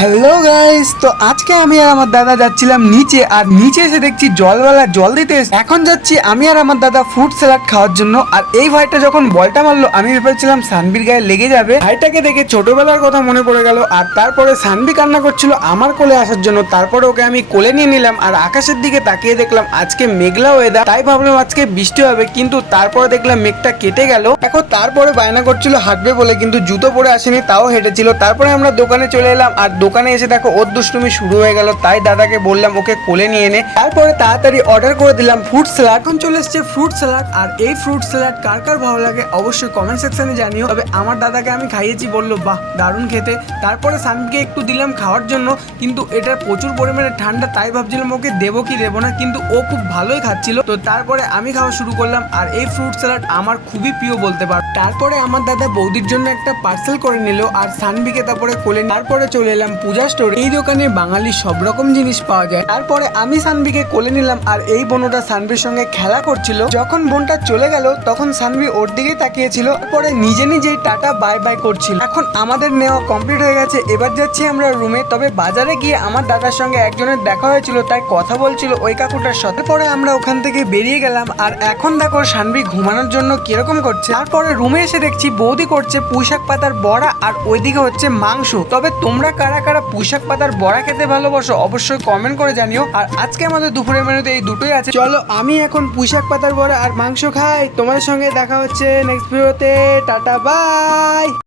Hello guys, তো আজকে আমি আর আমার দাদা যাচ্ছিলাম নিচে, আর নিচে এসে দেখছি জলওয়ালা জল দিতে এসে। এখন যাচ্ছি আমি আর আমার দাদা ফ্রুট স্যালাড খাওয়ার জন্য। আর এই ভাইটা যখন বলটা মারলো আমি ভেবেছিলাম সানবির গায়ে লেগে যাবে। ভাইটাকে দেখে ছোটবেলার কথা মনে পড়ে গেল। আর তারপরে সানবি কান্না করছিল আমার কোলে আসার জন্য। তারপরে ওকে আমি কোলে নিয়ে নিলাম, আর আকাশের দিকে তাকিয়ে দেখলাম আজকে মেঘলা ওয়েদার, তাই ভাবলাম আজকে বৃষ্টি হবে, কিন্তু তারপরে দেখলাম মেঘটা কেটে গেল। এখন তারপরে বায়না করছিল হাঁটবে বলে, কিন্তু জুতো পরে আসেনি, তাও হেঁটেছিল। তারপরে আমরা দোকানে চলে এলাম, আর দোকানে এসে দেখো ওর দুষ্টুমি শুরু হয়ে গেল। তাই দাদাকে বললাম ওকে কোলে নিয়ে নে। তারপরে তাড়াতাড়ি অর্ডার করে দিলাম ফ্রুট স্যালাড। এখন চলে এসছে ফ্রুট স্যালাড। আর এই ফ্রুট স্যালাড কার কার ভালো লাগে অবশ্যই কমেন্ট সেকশনে জানিও। তবে আমার দাদাকে আমি খাইয়েছি, বললো বাহ দারুণ খেতে। তারপরে সানবিকে একটু দিলাম খাওয়ার জন্য, কিন্তু এটা প্রচুর পরিমাণে ঠান্ডা, তাই ভাবছিলাম ওকে দেবো কি দেবো না, কিন্তু ও খুব ভালোই খাচ্ছিল। তো তারপরে আমি খাওয়া শুরু করলাম। আর এই ফ্রুট স্যালাড আমার খুবই প্রিয় বলতে পারো। তারপরে আমার দাদা বৌদির জন্য একটা পার্সেল করে নিল, আর সানবিকে তারপরে কোলে। তারপরে চলে এলাম পূজা স্টোর। এই দোকানে বাঙালি সব রকম জিনিস পাওয়া যায়। তারপরে আমি সানবিকে কোলে নিলাম, আর এই বোনটা সানবির সঙ্গে খেলা করছিল। যখন বোনটা চলে গেল তখন সানবি ওর দিকে তাকিয়েছিল, তারপরে নিজে নিজেই টাটা বাই বাই করছিল। এখন আমাদের নেওয়া কমপ্লিট হয়ে গেছে, এবার যাচ্ছি আমরা রুমে। তবে বাজারে গিয়ে আমার দাদার সঙ্গে একজনের দেখা হয়েছিল, তাই কথা বলছিল ওই কাকুটার সাথে। পরে আমরা ওখান থেকে বেরিয়ে গেলাম। আর এখন দেখো সানবি ঘুমানোর জন্য কিরকম করছে। তারপরে রুমে এসে দেখছি বৌদি করছে পুঁইশাক পাতার বড়া, আর ওইদিকে হচ্ছে মাংস। তবে তোমরা কারা কারা পুঁইশাক পাতার বড়া খেতে ভালোবাসো অবশ্যই কমেন্ট করে জানিও। আর আজকে আমাদের দুপুরের মেনুতে এই দুটোই আছে। চলো আমি এখন পুঁইশাক পাতার বড়া আর মাংস খাই। তোমাদের সঙ্গে দেখা হচ্ছে নেক্সট ভিডিওতে। Tata bye.